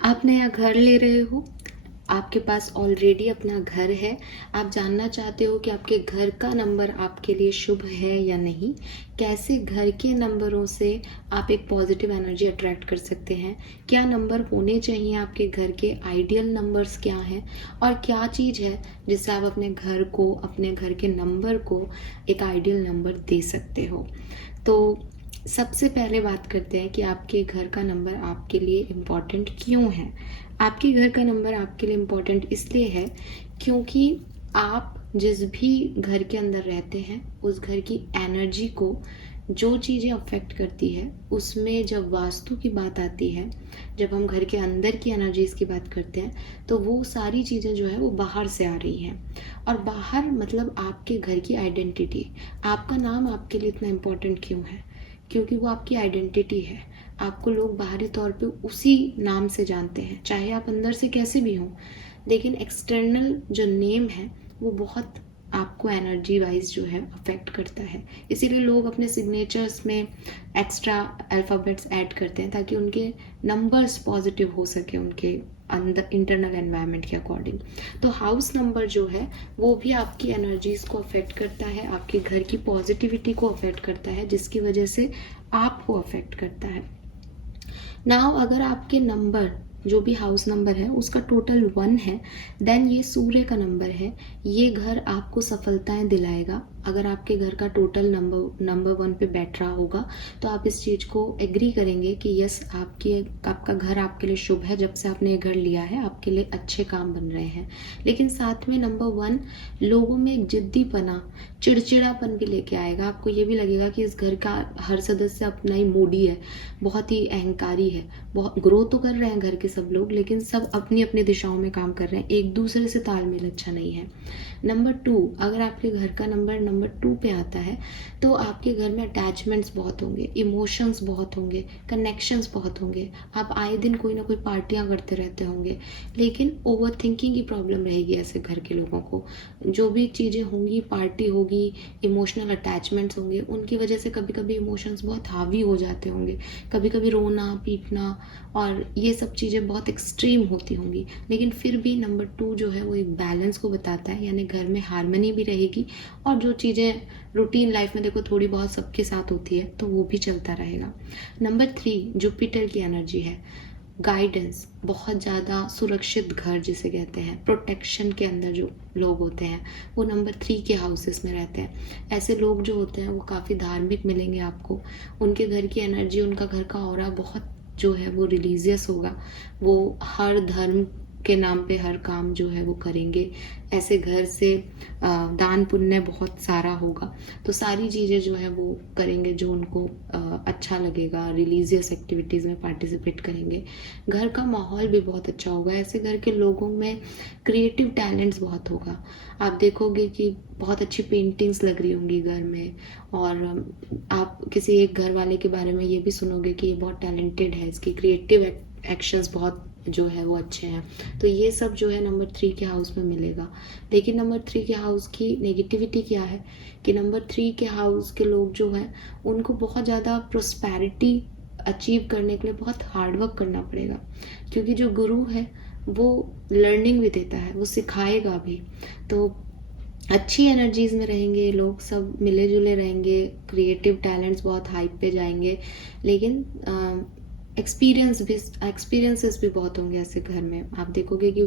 आप नया घर ले रहे हो, आपके पास ऑलरेडी अपना घर है, आप जानना चाहते हो कि आपके घर का नंबर आपके लिए शुभ है या नहीं। कैसे घर के नंबरों से आप एक पॉजिटिव एनर्जी अट्रैक्ट कर सकते हैं, क्या नंबर होने चाहिए आपके घर के, आइडियल नंबर्स क्या हैं, और क्या चीज़ है जिससे आप अपने घर को, अपने घर के नंबर को एक आइडियल नंबर दे सकते हो। तो सबसे पहले बात करते हैं कि आपके घर का नंबर आपके लिए इम्पॉर्टेंट क्यों है। आपके घर का नंबर आपके लिए इम्पॉर्टेंट इसलिए है क्योंकि आप जिस भी घर के अंदर रहते हैं उस घर की एनर्जी को जो चीज़ें अफेक्ट करती है, उसमें जब वास्तु की बात आती है, जब हम घर के अंदर की एनर्जीज की बात करते हैं, तो वो सारी चीज़ें जो है वो बाहर से आ रही हैं। और बाहर मतलब आपके घर की आइडेंटिटी। आपका नाम आपके लिए इतना इम्पोर्टेंट क्यों है? क्योंकि वो आपकी आइडेंटिटी है। आपको लोग बाहरी तौर पे उसी नाम से जानते हैं, चाहे आप अंदर से कैसे भी हों, लेकिन एक्सटर्नल जो नेम है वो बहुत आपको एनर्जी वाइज जो है अफेक्ट करता है। इसीलिए लोग अपने सिग्नेचर्स में एक्स्ट्रा अल्फ़ाबेट्स ऐड करते हैं ताकि उनके नंबर्स पॉजिटिव हो सके उनके अंदर इंटरनल एनवायरनमेंट के अकॉर्डिंग। तो हाउस नंबर जो है वो भी आपकी एनर्जीज को अफेक्ट करता है, आपके घर की पॉजिटिविटी को अफेक्ट करता है, जिसकी वजह से आपको अफेक्ट करता है। नाउ अगर आपके नंबर जो भी हाउस नंबर है उसका टोटल 1 है, देन ये सूर्य का नंबर है। ये घर आपको सफलताएं दिलाएगा। अगर आपके घर का टोटल नंबर 1 पे बैठ रहा होगा तो आप इस चीज़ को एग्री करेंगे कि यस, आपका घर आपके लिए शुभ है। जब से आपने ये घर लिया है आपके लिए अच्छे काम बन रहे हैं। लेकिन साथ में नंबर 1 लोगों में एक जिद्दीपना, चिड़चिड़ापन भी लेके आएगा। आपको ये भी लगेगा कि इस घर का हर सदस्य अपना ही मूडी है, बहुत ही अहंकारी है। बहुत ग्रो तो कर रहे हैं घर के सब लोग, लेकिन सब अपनी अपनी दिशाओं में काम कर रहे हैं, एक दूसरे से तालमेल अच्छा नहीं है। नंबर 2, अगर आपके घर का नंबर 2 पे आता है तो आपके घर में अटैचमेंट्स बहुत होंगे, इमोशंस बहुत होंगे, कनेक्शंस बहुत होंगे। आप आए दिन कोई ना कोई पार्टियां करते रहते होंगे, लेकिन ओवर थिंकिंग की प्रॉब्लम रहेगी ऐसे घर के लोगों को। जो भी चीज़ें होंगी, पार्टी होगी, इमोशनल अटैचमेंट्स होंगे, उनकी वजह से कभी कभी इमोशंस बहुत हावी हो जाते होंगे। कभी कभी रोना पीटना और ये सब चीज़ें बहुत एक्सट्रीम होती होंगी। लेकिन फिर भी नंबर 2 जो है वो एक बैलेंस को बताता है, यानी घर में हार्मनी भी रहेगी और जो चीज़ें रूटीन लाइफ में देखो थोड़ी बहुत सबके साथ होती है तो वो भी चलता रहेगा। नंबर 3 जुपिटर की एनर्जी है, गाइडेंस, बहुत ज़्यादा सुरक्षित घर जिसे कहते हैं, प्रोटेक्शन के अंदर जो लोग होते हैं वो नंबर 3 के हाउसेस में रहते हैं। ऐसे लोग जो होते हैं वो काफ़ी धार्मिक मिलेंगे आपको। उनके घर की एनर्जी, उनका घर का ऑरा बहुत जो है वो रिलीजियस होगा। वो हर धर्म के नाम पे हर काम जो है वो करेंगे। ऐसे घर से दान पुण्य बहुत सारा होगा, तो सारी चीज़ें जो है वो करेंगे जो उनको अच्छा लगेगा। रिलीजियस एक्टिविटीज़ में पार्टिसिपेट करेंगे। घर का माहौल भी बहुत अच्छा होगा। ऐसे घर के लोगों में क्रिएटिव टैलेंट्स बहुत होगा। आप देखोगे कि बहुत अच्छी पेंटिंग्स लग रही होंगी घर में, और आप किसी एक घर वाले के बारे में ये भी सुनोगे कि ये बहुत टैलेंटेड है, इसकी क्रिएटिव एक्शंस बहुत जो है वो अच्छे हैं। तो ये सब जो है नंबर 3 के हाउस में मिलेगा। लेकिन नंबर 3 के हाउस की नेगेटिविटी क्या है कि नंबर 3 के हाउस के लोग जो हैं उनको बहुत ज़्यादा प्रोस्पैरिटी अचीव करने के लिए बहुत हार्ड वर्क करना पड़ेगा, क्योंकि जो गुरु है वो लर्निंग भी देता है, वो सिखाएगा भी। तो अच्छी एनर्जीज में रहेंगे लोग, सब मिले जुले रहेंगे, क्रिएटिव टैलेंट्स बहुत हाइप पे जाएंगे। लेकिन एक्सपीरियंसेस भी बहुत होंगे ऐसे घर में। आप देखोगे कि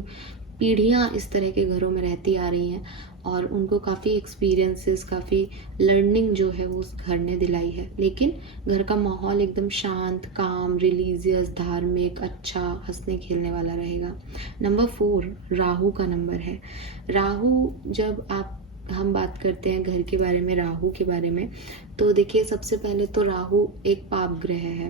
पीढ़ियाँ इस तरह के घरों में रहती आ रही हैं और उनको काफ़ी एक्सपीरियंसेस, काफ़ी लर्निंग जो है वो उस घर ने दिलाई है। लेकिन घर का माहौल एकदम शांत, काम, रिलीजियस, धार्मिक, अच्छा, हंसने खेलने वाला रहेगा। नंबर 4 राहु का नंबर है। राहु, जब हम बात करते हैं घर के बारे में, राहु के बारे में, तो देखिए सबसे पहले तो राहु एक पाप ग्रह है।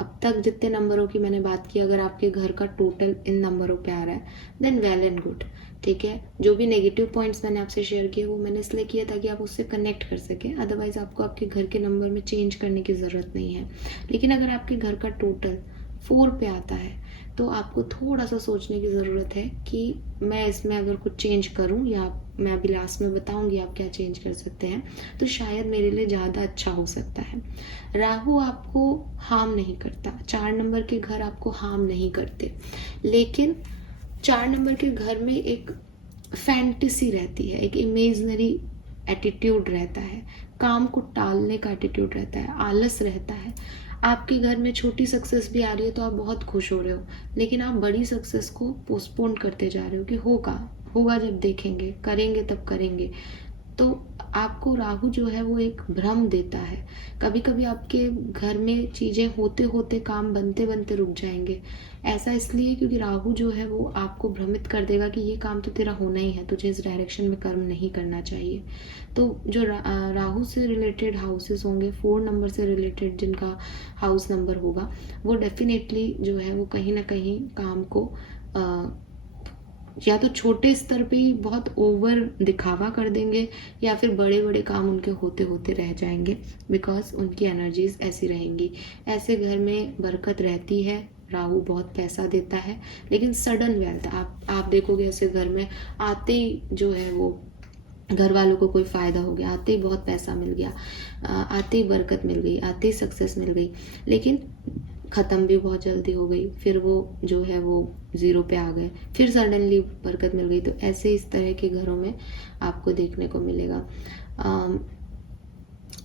अब तक जितने नंबरों की मैंने बात की, अगर आपके घर का टोटल इन नंबरों पे आ रहा है देन वेल एंड गुड, ठीक है। जो भी नेगेटिव पॉइंट्स मैंने आपसे शेयर किए वो मैंने इसलिए किया ताकि आप उससे कनेक्ट कर सकें, अदरवाइज आपको आपके घर के नंबर में चेंज करने की ज़रूरत नहीं है। लेकिन अगर आपके घर का टोटल 4 पे आता है तो आपको थोड़ा सा सोचने की ज़रूरत है कि मैं इसमें अगर कुछ चेंज करूं, या मैं अभी लास्ट में बताऊंगी आप क्या चेंज कर सकते हैं, तो शायद मेरे लिए ज़्यादा अच्छा हो सकता है। राहु आपको हार्म नहीं करता, 4 नंबर के घर आपको हार्म नहीं करते, लेकिन 4 नंबर के घर में एक फैंटेसी रहती है, एक इमेजनरी एटीट्यूड रहता है, काम को टालने का एटीट्यूड रहता है, आलस रहता है। आपके घर में छोटी सक्सेस भी आ रही है तो आप बहुत खुश हो रहे हो, लेकिन आप बड़ी सक्सेस को पोस्टपोन करते जा रहे हो कि होगा होगा जब देखेंगे, करेंगे तब करेंगे। तो आपको राहु जो है वो एक भ्रम देता है। कभी कभी आपके घर में चीज़ें होते होते, काम बनते बनते रुक जाएंगे। ऐसा इसलिए क्योंकि राहु जो है वो आपको भ्रमित कर देगा कि ये काम तो तेरा होना ही है, तुझे इस डायरेक्शन में कर्म नहीं करना चाहिए। तो जो राहु से रिलेटेड हाउसेस होंगे, 4 नंबर से रिलेटेड जिनका हाउस नंबर होगा, वो डेफिनेटली जो है वो कहीं ना कहीं काम को या तो छोटे स्तर पे ही बहुत ओवर दिखावा कर देंगे, या फिर बड़े बड़े काम उनके होते होते रह जाएंगे, बिकॉज उनकी एनर्जीज ऐसी रहेंगी। ऐसे घर में बरकत रहती है, राहु बहुत पैसा देता है, लेकिन सडन वेल्थ आप देखोगे ऐसे घर में आते ही जो है वो घर वालों को कोई फ़ायदा हो गया, आते ही बहुत पैसा मिल गया, आते ही बरकत मिल गई, आते ही सक्सेस मिल गई, लेकिन ख़त्म भी बहुत जल्दी हो गई। फिर वो जो है वो ज़ीरो पे आ गए, फिर सडनली बरकत मिल गई। तो ऐसे इस तरह के घरों में आपको देखने को मिलेगा।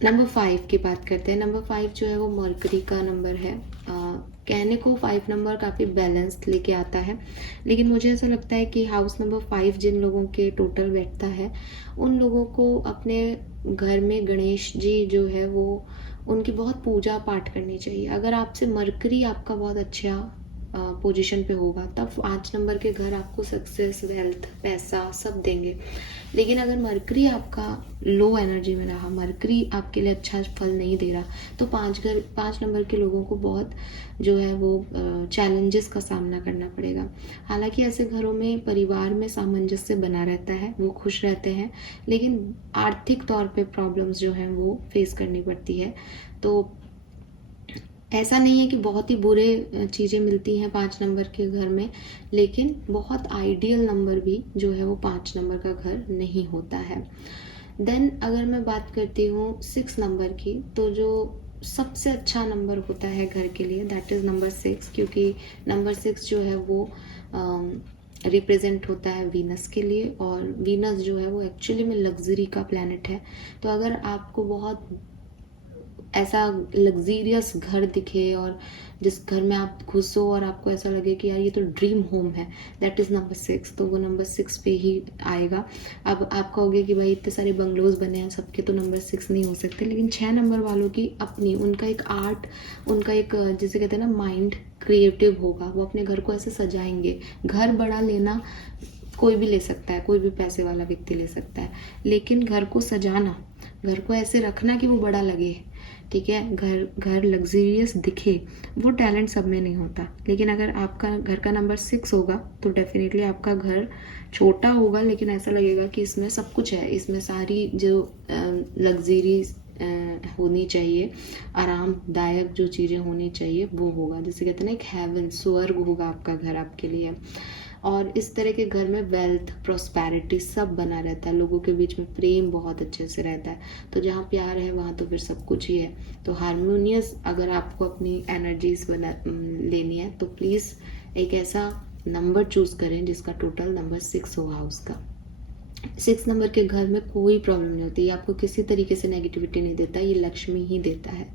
नंबर 5 की बात करते हैं। नंबर 5 जो है वो मरकरी का नंबर है। कहने को 5 नंबर काफ़ी बैलेंस लेके आता है, लेकिन मुझे ऐसा लगता है कि हाउस नंबर 5 जिन लोगों के टोटल बैठता है, उन लोगों को अपने घर में गणेश जी जो है वो उनकी बहुत पूजा पाठ करनी चाहिए। अगर आपसे मरकरी आपका बहुत अच्छा पोजीशन पे होगा, तब 5 नंबर के घर आपको सक्सेस, वेल्थ, पैसा सब देंगे। लेकिन अगर मरकरी आपका लो एनर्जी में रहा, मरकरी आपके लिए अच्छा फल नहीं दे रहा, तो 5 नंबर के लोगों को बहुत जो है वो चैलेंजेस का सामना करना पड़ेगा। हालांकि ऐसे घरों में परिवार में सामंजस्य बना रहता है, वो खुश रहते हैं, लेकिन आर्थिक तौर पे प्रॉब्लम्स जो हैं वो फेस करनी पड़ती है। तो ऐसा नहीं है कि बहुत ही बुरे चीज़ें मिलती हैं 5 नंबर के घर में, लेकिन बहुत आइडियल नंबर भी जो है वो 5 नंबर का घर नहीं होता है। देन अगर मैं बात करती हूँ 6 नंबर की, तो जो सबसे अच्छा नंबर होता है घर के लिए, दैट इज़ नंबर 6, क्योंकि नंबर 6 जो है वो रिप्रेजेंट होता है वीनस के लिए, और वीनस जो है वो एक्चुअली में लग्जरी का प्लैनेट है। तो अगर आपको बहुत ऐसा लग्जीरियस घर दिखे, और जिस घर में आप घुसो और आपको ऐसा लगे कि यार ये तो ड्रीम होम है, दैट इज़ नंबर 6, तो वो नंबर 6 पे ही आएगा। अब आप कहोगे कि भाई इतने सारे बंगलोज बने हैं, सबके तो नंबर 6 नहीं हो सकते, लेकिन 6 नंबर वालों की अपनी, उनका एक आर्ट, उनका एक जिसे कहते हैं ना माइंड क्रिएटिव होगा, वो अपने घर को ऐसे सजाएंगे। घर बड़ा लेना कोई भी ले सकता है, कोई भी पैसे वाला व्यक्ति ले सकता है, लेकिन घर को सजाना, घर को ऐसे रखना कि वो बड़ा लगे, ठीक है, घर लग्जरियस दिखे, वो टैलेंट सब में नहीं होता। लेकिन अगर आपका घर का नंबर 6 होगा तो डेफिनेटली आपका घर छोटा होगा, लेकिन ऐसा लगेगा कि इसमें सब कुछ है, इसमें सारी जो लग्जरी होनी चाहिए, आरामदायक जो चीज़ें होनी चाहिए वो होगा। जैसे कहते हैं ना एक हेवन, स्वर्ग होगा आपका घर आपके लिए। और इस तरह के घर में वेल्थ, प्रोस्पैरिटी सब बना रहता है, लोगों के बीच में प्रेम बहुत अच्छे से रहता है। तो जहाँ प्यार है वहाँ तो फिर सब कुछ ही है। तो हारमोनियस अगर आपको अपनी एनर्जीज लेनी है, तो प्लीज़ एक ऐसा नंबर चूज़ करें जिसका टोटल नंबर 6 हो हाउस का। 6 नंबर के घर में कोई प्रॉब्लम नहीं होती, ये आपको किसी तरीके से नेगेटिविटी नहीं देता, ये लक्ष्मी ही देता है।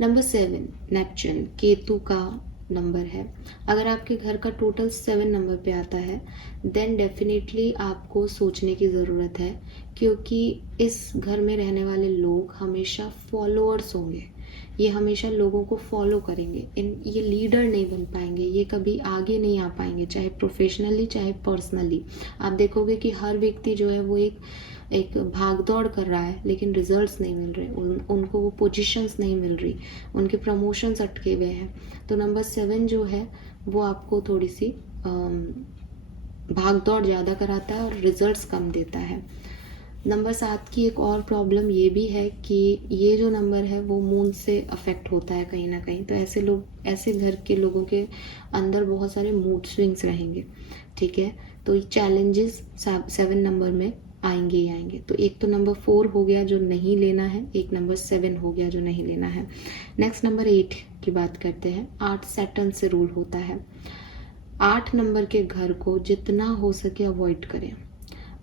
नंबर 7 नेपच्यून, केतु का नंबर है। अगर आपके घर का टोटल 7 नंबर पे आता है, देन डेफिनेटली आपको सोचने की ज़रूरत है, क्योंकि इस घर में रहने वाले लोग हमेशा फॉलोअर्स होंगे, ये हमेशा लोगों को फॉलो करेंगे, ये लीडर नहीं बन पाएंगे, ये कभी आगे नहीं आ पाएंगे, चाहे प्रोफेशनली चाहे पर्सनली। आप देखोगे कि हर व्यक्ति जो है वो एक भाग दौड़ कर रहा है, लेकिन रिजल्ट्स नहीं मिल रहे, उनको वो पोजीशंस नहीं मिल रही, उनके प्रमोशंस अटके हुए हैं। तो नंबर 7 जो है वो आपको थोड़ी सी भाग दौड़ ज़्यादा कराता है और रिजल्ट्स कम देता है। नंबर 7 की एक और प्रॉब्लम ये भी है कि ये जो नंबर है वो मून से अफेक्ट होता है कहीं ना कहीं, तो ऐसे लोग, ऐसे घर के लोगों के अंदर बहुत सारे मूड स्विंग्स रहेंगे, ठीक है। तो चैलेंजेस 7 नंबर में आएंगे ही आएंगे। तो एक तो नंबर 4 हो गया जो नहीं लेना है, एक नंबर 7 हो गया जो नहीं लेना है। नेक्स्ट नंबर 8 की बात करते हैं। 8 सैटर्न से रूल होता है। 8 नंबर के घर को जितना हो सके अवॉइड करें।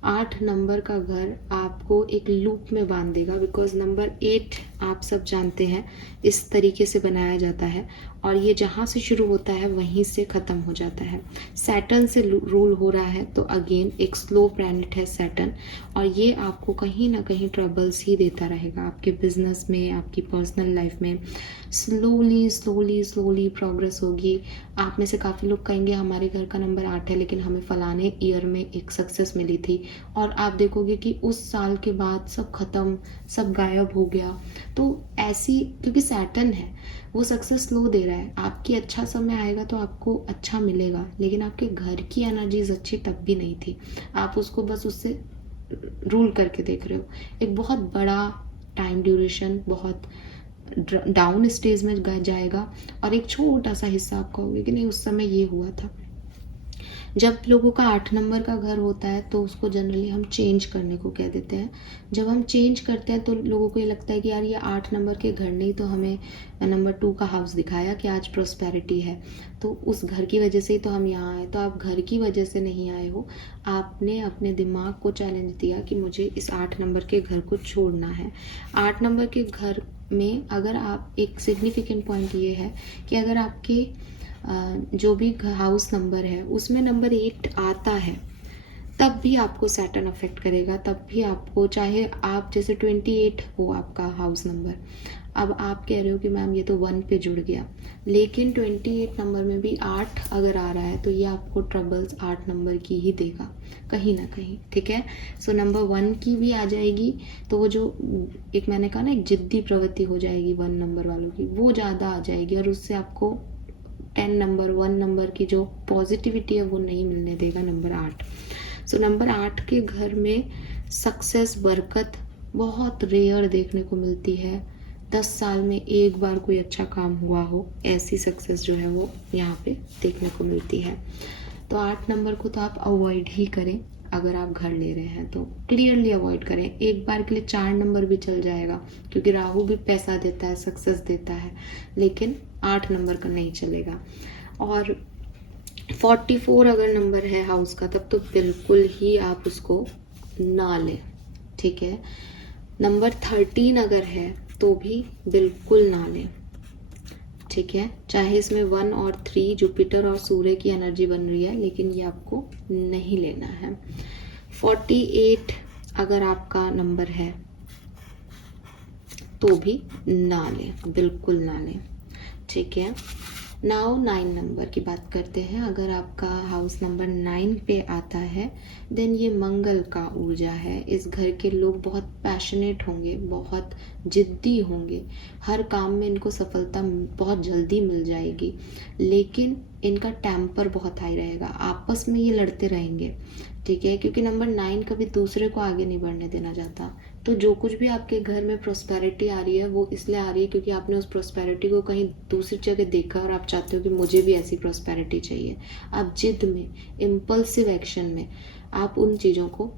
8 नंबर का घर आपको एक लूप में बांध देगा, बिकॉज नंबर 8 आप सब जानते हैं इस तरीके से बनाया जाता है, और ये जहाँ से शुरू होता है वहीं से ख़त्म हो जाता है। सैटर्न से रूल हो रहा है, तो अगेन एक स्लो प्लैनेट है सैटर्न, और ये आपको कहीं ना कहीं ट्रबल्स ही देता रहेगा आपके बिजनेस में, आपकी पर्सनल लाइफ में। स्लोली स्लोली स्लोली प्रोग्रेस होगी। आप में से काफ़ी लोग कहेंगे हमारे घर का नंबर 8 है लेकिन हमें फलाने ईयर में एक सक्सेस मिली थी, और आप देखोगे कि उस साल के बाद सब खत्म, सब गायब हो गया। तो ऐसी, क्योंकि सैटर्न है वो सक्सेस स्लो दे रहा है, आपकी अच्छा समय आएगा तो आपको अच्छा मिलेगा, लेकिन आपके घर की एनर्जीज अच्छी तब भी नहीं थी, आप उसको बस उससे रूल करके देख रहे हो। एक बहुत बड़ा टाइम ड्यूरेशन बहुत डाउन स्टेज में जाएगा, और एक छोटा सा हिस्सा आपका होगा कि नहीं उस समय ये हुआ था। जब लोगों का 8 नंबर का घर होता है तो उसको जनरली हम चेंज करने को कह देते हैं। जब हम चेंज करते हैं तो लोगों को ये लगता है कि यार ये 8 नंबर के घर ने तो हमें नंबर 2 का हाउस दिखाया कि आज प्रॉस्पेरिटी है, तो उस घर की वजह से ही तो हम यहाँ आए। तो आप घर की वजह से नहीं आए हो, आपने अपने दिमाग को चैलेंज दिया कि मुझे इस 8 नंबर के घर को छोड़ना है। 8 नंबर के घर में अगर आप, एक सिग्निफिकेंट पॉइंट ये है कि अगर आपके जो भी हाउस नंबर है उसमें नंबर 8 आता है, तब भी आपको सैटर्न अफेक्ट करेगा, तब भी आपको, चाहे आप जैसे 28 हो आपका हाउस नंबर, अब आप कह रहे हो कि मैम ये तो 1 पे जुड़ गया, लेकिन 28 नंबर में भी 8 अगर आ रहा है तो ये आपको ट्रबल्स 8 नंबर की ही देगा कहीं ना कहीं, ठीक है। सो नंबर 1 की भी आ जाएगी, तो वो जो एक मैंने कहा ना एक जिद्दी प्रवृत्ति हो जाएगी 1 नंबर वालों की, वो ज़्यादा आ जाएगी, और उससे आपको 10 नंबर 1 नंबर की जो पॉजिटिविटी है वो नहीं मिलने देगा नंबर 8। सो नंबर 8 के घर में सक्सेस, बरकत बहुत रेयर देखने को मिलती है। 10 साल में एक बार कोई अच्छा काम हुआ हो, ऐसी सक्सेस जो है वो यहाँ पे देखने को मिलती है। तो 8 नंबर को तो आप अवॉइड ही करें, अगर आप घर ले रहे हैं तो क्लियरली अवॉइड करें। एक बार के लिए 4 नंबर भी चल जाएगा, क्योंकि राहु भी पैसा देता है, सक्सेस देता है, लेकिन 8 नंबर का नहीं चलेगा। और 44 अगर नंबर है हाउस का, तब तो बिल्कुल ही आप उसको ना लें, ठीक है। नंबर 13 अगर है तो भी बिल्कुल ना लें, ठीक है। चाहे इसमें 1 और 3 जुपिटर और सूर्य की एनर्जी बन रही है, लेकिन ये आपको नहीं लेना है। 48 अगर आपका नंबर है तो भी ना लें, बिल्कुल ना लें, ठीक है। नाउ 9 नंबर की बात करते हैं। अगर आपका हाउस नंबर 9 पे आता है, देन ये मंगल का ऊर्जा है। इस घर के लोग बहुत पैशनेट होंगे, बहुत जिद्दी होंगे, हर काम में इनको सफलता बहुत जल्दी मिल जाएगी, लेकिन इनका टेम्पर बहुत हाई रहेगा, आपस में ये लड़ते रहेंगे, ठीक है, क्योंकि नंबर 9 कभी दूसरे को आगे नहीं बढ़ने देना चाहता। तो जो कुछ भी आपके घर में प्रॉस्पेरिटी आ रही है वो इसलिए आ रही है क्योंकि आपने उस प्रॉस्पेरिटी को कहीं दूसरी जगह देखा और आप चाहते हो कि मुझे भी ऐसी प्रॉस्पेरिटी चाहिए। आप जिद में, इम्पल्सिव एक्शन में आप उन चीज़ों को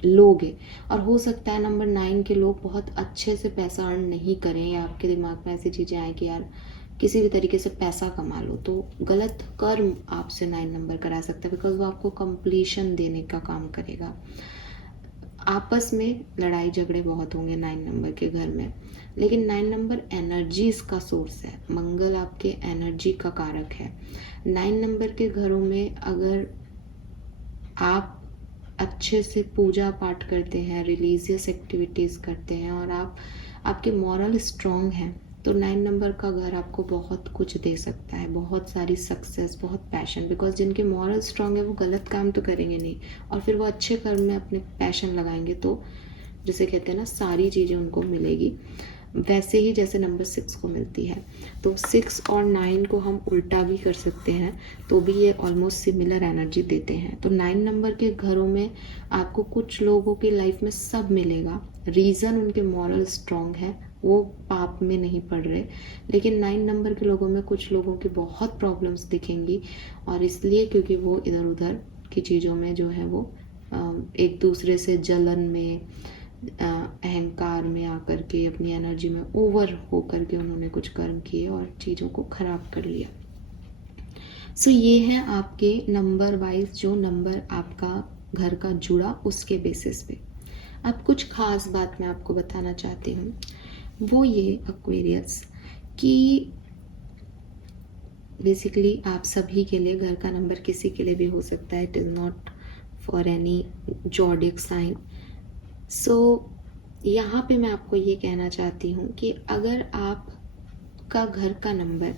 लोगे, और हो सकता है नंबर 9 के लोग बहुत अच्छे से पैसा अर्न नहीं करें, या आपके दिमाग में ऐसी चीज़ें आए कि यार किसी भी तरीके से पैसा कमा लो, तो गलत कर्म आपसे 9 नंबर करा सकता है, बिकॉज वो आपको कंप्लीशन देने का काम करेगा। आपस में लड़ाई झगड़े बहुत होंगे 9 नंबर के घर में, लेकिन 9 नंबर एनर्जीज का सोर्स है, मंगल आपके एनर्जी का कारक है। 9 नंबर के घरों में अगर आप अच्छे से पूजा पाठ करते हैं, रिलीजियस एक्टिविटीज़ करते हैं, और आपके मॉरल स्ट्रॉन्ग हैं, तो 9 नंबर का घर आपको बहुत कुछ दे सकता है, बहुत सारी सक्सेस, बहुत पैशन, बिकॉज जिनके मॉरल स्ट्रॉन्ग है वो गलत काम तो करेंगे नहीं, और फिर वो अच्छे कर्म में अपने पैशन लगाएंगे, तो जिसे कहते हैं ना सारी चीज़ें उनको मिलेगी। वैसे ही जैसे नंबर 6 को मिलती है। तो 6 और 9 को हम उल्टा भी कर सकते हैं, तो भी ये ऑलमोस्ट सिमिलर एनर्जी देते हैं। तो 9 नंबर के घरों में आपको कुछ लोगों की लाइफ में सब मिलेगा। रीज़न उनके मॉरल स्ट्रॉन्ग है, वो पाप में नहीं पड़ रहे। लेकिन 9 नंबर के लोगों में कुछ लोगों की बहुत प्रॉब्लम्स दिखेंगी, और इसलिए क्योंकि वो इधर उधर की चीज़ों में जो है वो एक दूसरे से जलन में, अहंकार में आकर के, अपनी एनर्जी में ओवर हो करके उन्होंने कुछ कर्म किए और चीज़ों को खराब कर लिया। सो ये है आपके नंबर वाइज, जो नंबर आपका घर का जुड़ा उसके बेसिस पे। अब कुछ खास बात मैं आपको बताना चाहती हूँ, वो ये एक्वेरियस कि बेसिकली आप सभी के लिए घर का नंबर किसी के लिए भी हो सकता है। It is not for any zodiac sign. So यहाँ पे मैं आपको ये कहना चाहती हूँ कि अगर आपका घर का नंबर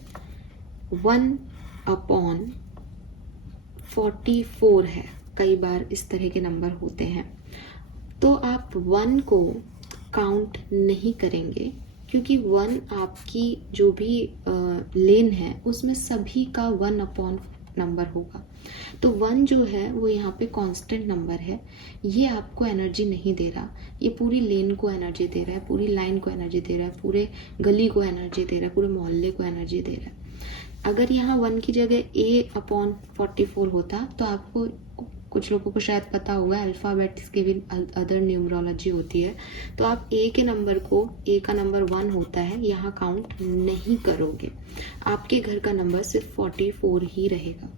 1/44 है, कई बार इस तरह के नंबर होते हैं, तो आप 1 को काउंट नहीं करेंगे, क्योंकि 1 आपकी जो भी लेन है उसमें सभी का 1 नंबर होगा। तो 1 जो है वो यहाँ पे कांस्टेंट नंबर है, ये आपको एनर्जी नहीं दे रहा, ये पूरी लेन को एनर्जी दे रहा है, पूरी लाइन को एनर्जी दे रहा है, पूरे गली को एनर्जी दे रहा है, पूरे मोहल्ले को एनर्जी दे रहा है। अगर यहाँ 1 की जगह A/44 होता तो आपको, कुछ लोगों को शायद पता होगा, अल्फ़ाबेट्स के भी अदर न्यूमरोलॉजी होती है, तो आप A के नंबर को, A का नंबर 1 होता है, यहाँ काउंट नहीं करोगे। आपके घर का नंबर सिर्फ 44 ही रहेगा।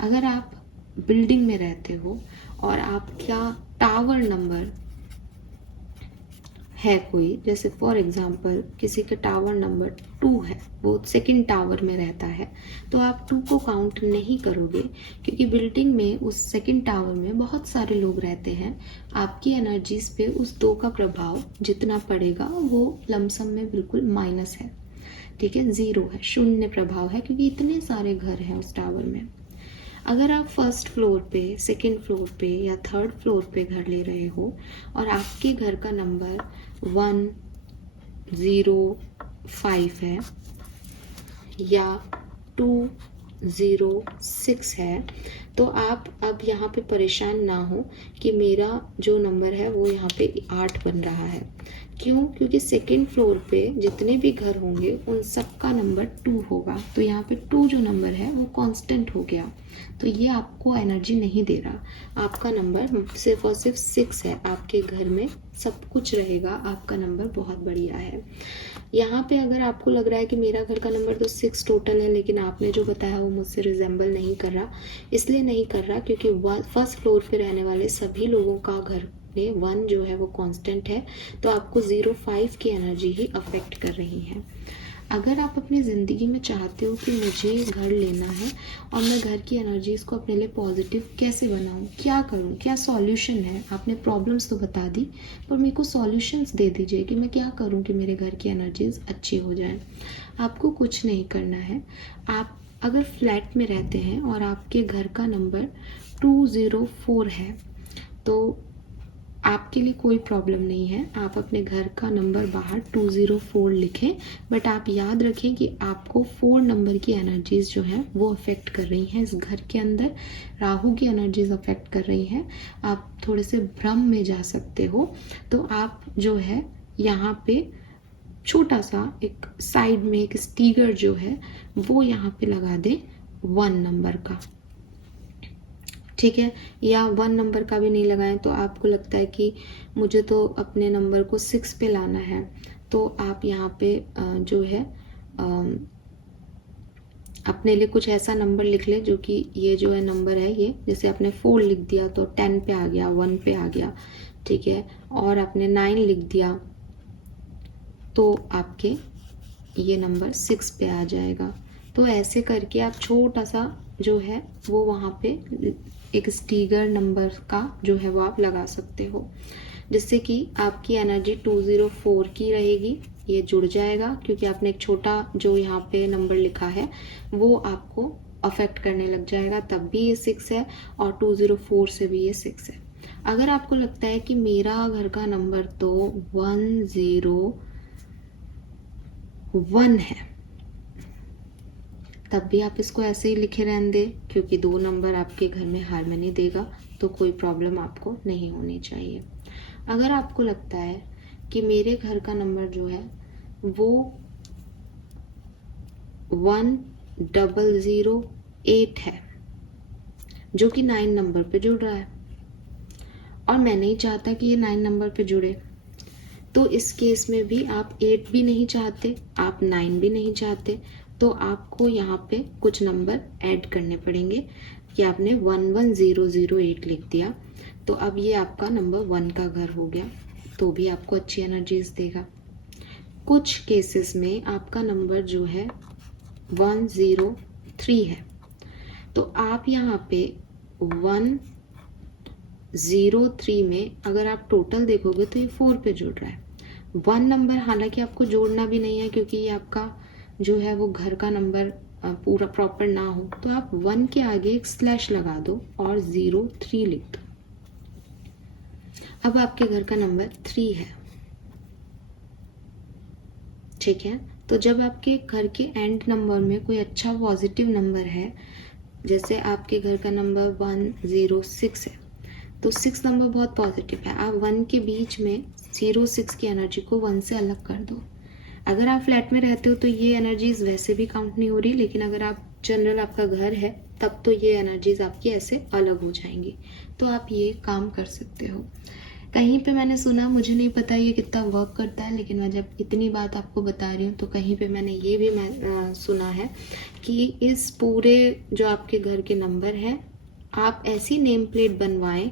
अगर आप बिल्डिंग में रहते हो और आपका टावर नंबर है कोई, जैसे फॉर एग्जांपल किसी का टावर नंबर 2 है, वो सेकंड टावर में रहता है, तो आप 2 को काउंट नहीं करोगे, क्योंकि बिल्डिंग में उस सेकंड टावर में बहुत सारे लोग रहते हैं। आपकी एनर्जीज पे उस 2 का प्रभाव जितना पड़ेगा वो लमसम में बिल्कुल माइनस है, ठीक है, 0 है, शून्य प्रभाव है, क्योंकि इतने सारे घर हैं उस टावर में। अगर आप फर्स्ट फ्लोर पे, सेकंड फ्लोर पे या थर्ड फ्लोर पे घर ले रहे हो और आपके घर का नंबर 105 है या 206 है, तो आप अब यहाँ पे परेशान ना हो कि मेरा जो नंबर है वो यहाँ पे 8 बन रहा है। क्यों? क्योंकि सेकेंड फ्लोर पे जितने भी घर होंगे उन सब का नंबर 2 होगा, तो यहाँ पे 2 जो नंबर है वो कांस्टेंट हो गया, तो ये आपको एनर्जी नहीं दे रहा। आपका नंबर सिर्फ और सिर्फ 6 है, आपके घर में सब कुछ रहेगा, आपका नंबर बहुत बढ़िया है। यहाँ पे अगर आपको लग रहा है कि मेरा घर का नंबर तो 6 टोटल है, लेकिन आपने जो बताया वो मुझसे रिजेंबल नहीं कर रहा, इसलिए नहीं कर रहा क्योंकि फर्स्ट फ्लोर पे रहने वाले सभी लोगों का घर में 1 जो है वो कांस्टेंट है, तो आपको 05 की एनर्जी ही अफेक्ट कर रही है। अगर आप अपनी ज़िंदगी में चाहते हो कि मुझे घर लेना है और मैं घर की एनर्जीज़ को अपने लिए पॉजिटिव कैसे बनाऊं, क्या करूं, क्या सॉल्यूशन है, आपने प्रॉब्लम्स तो बता दी, पर मेरे को सॉल्यूशंस दे दीजिए कि मैं क्या करूं कि मेरे घर की एनर्जीज़ अच्छी हो जाएं। आपको कुछ नहीं करना है। आप अगर फ्लैट में रहते हैं और आपके घर का नंबर 204 है, तो आपके लिए कोई प्रॉब्लम नहीं है, आप अपने घर का नंबर बाहर 204 लिखें, बट आप याद रखें कि आपको 4 नंबर की एनर्जीज जो है वो अफेक्ट कर रही हैं इस घर के अंदर, राहु की एनर्जीज अफेक्ट कर रही हैं, आप थोड़े से भ्रम में जा सकते हो। तो आप जो है यहाँ पे छोटा सा एक साइड में एक स्टिकर जो है वो यहाँ पे लगा दें 1 नंबर का, ठीक है, या 1 नंबर का भी नहीं लगाएं तो आपको लगता है कि मुझे तो अपने नंबर को 6 पे लाना है, तो आप यहाँ पे जो है अपने लिए कुछ ऐसा नंबर लिख ले जो कि ये जो है नंबर है, ये जैसे आपने 4 लिख दिया तो 10 पे आ गया, 1 पे आ गया, ठीक है, और आपने 9 लिख दिया तो आपके ये नंबर 6 पे आ जाएगा। तो ऐसे करके आप छोटा सा जो है वो वहाँ पे एक स्टिकर नंबर का जो है वो आप लगा सकते हो, जिससे कि आपकी एनर्जी 204 की रहेगी, ये जुड़ जाएगा, क्योंकि आपने एक छोटा जो यहाँ पे नंबर लिखा है वो आपको अफेक्ट करने लग जाएगा, तब भी ये 6 है और 204 से भी ये 6 है। अगर आपको लगता है कि मेरा घर का नंबर तो 1 है, तब भी आप इसको ऐसे ही लिखे रहने दें, क्योंकि 2 नंबर आपके घर में हार्मनी देगा, तो कोई प्रॉब्लम आपको नहीं होनी चाहिए। अगर आपको लगता है कि मेरे घर का नंबर जो है वो 1008 है, जो कि 9 नंबर पे जुड़ रहा है, और मैं नहीं चाहता कि ये 9 नंबर पे जुड़े, तो इस केस में भी आप 8 भी नहीं चाहते, आप 9 भी नहीं चाहते, तो आपको यहाँ पे कुछ नंबर ऐड करने पड़ेंगे कि आपने 11008 लिख दिया, तो अब ये आपका नंबर 1 का घर हो गया, तो भी आपको अच्छी एनर्जीज देगा। कुछ केसेस में आपका नंबर जो है 103 है, तो आप यहाँ पे 103 में अगर आप टोटल देखोगे तो ये 4 पे जुड़ रहा है। 1 नंबर हालांकि आपको जोड़ना भी नहीं है, क्योंकि ये आपका जो है वो घर का नंबर पूरा प्रॉपर ना हो, तो आप 1 के आगे एक स्लैश लगा दो और 03 लिख दो। अब आपके घर का नंबर 3 है, ठीक है। तो जब आपके घर के एंड नंबर में कोई अच्छा पॉजिटिव नंबर है, जैसे आपके घर का नंबर 106 है, तो 6 नंबर बहुत पॉजिटिव है, आप 1 के बीच में 06 की एनर्जी को 1 से अलग कर दो। अगर आप फ्लैट में रहते हो तो ये एनर्जीज वैसे भी काउंट नहीं हो रही, लेकिन अगर आप जनरल आपका घर है तब तो ये एनर्जीज आपकी ऐसे अलग हो जाएंगी, तो आप ये काम कर सकते हो। कहीं पे मैंने सुना, मुझे नहीं पता ये कितना वर्क करता है, लेकिन मैं जब इतनी बात आपको बता रही हूँ तो कहीं पे मैंने ये भी सुना है कि इस पूरे जो आपके घर के नंबर है, आप ऐसी नेम प्लेट बनवाएं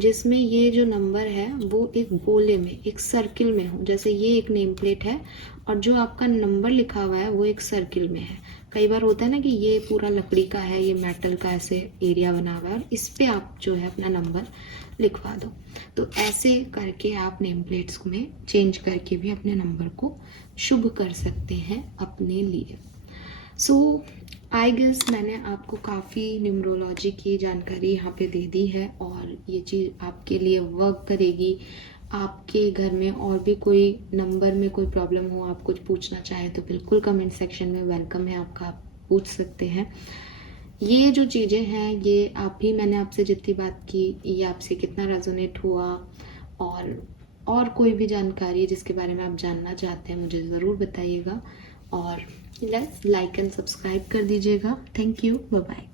जिसमें ये जो नंबर है वो एक गोले में, एक सर्किल में हो। जैसे ये एक नेम प्लेट है और जो आपका नंबर लिखा हुआ है वो एक सर्किल में है। कई बार होता है ना कि ये पूरा लकड़ी का है, ये मेटल का ऐसे एरिया बना हुआ है और इस पे आप जो है अपना नंबर लिखवा दो। तो ऐसे करके आप नेम प्लेट्स में चेंज करके भी अपने नंबर को शुभ कर सकते हैं अपने लिए। सो आई गेस मैंने आपको काफ़ी न्यूमरोलॉजी की जानकारी यहाँ पे दे दी है, और ये चीज़ आपके लिए वर्क करेगी। आपके घर में और भी कोई नंबर में कोई प्रॉब्लम हो, आप कुछ पूछना चाहें तो बिल्कुल कमेंट सेक्शन में वेलकम है आपका, आप पूछ सकते हैं। ये जो चीज़ें हैं ये आप ही, मैंने आपसे जितनी बात की ये आपसे कितना रेजोनेट हुआ, और कोई भी जानकारी जिसके बारे में आप जानना चाहते हैं मुझे ज़रूर बताइएगा, और लाइक एंड सब्सक्राइब कर दीजिएगा। Thank you, bye bye.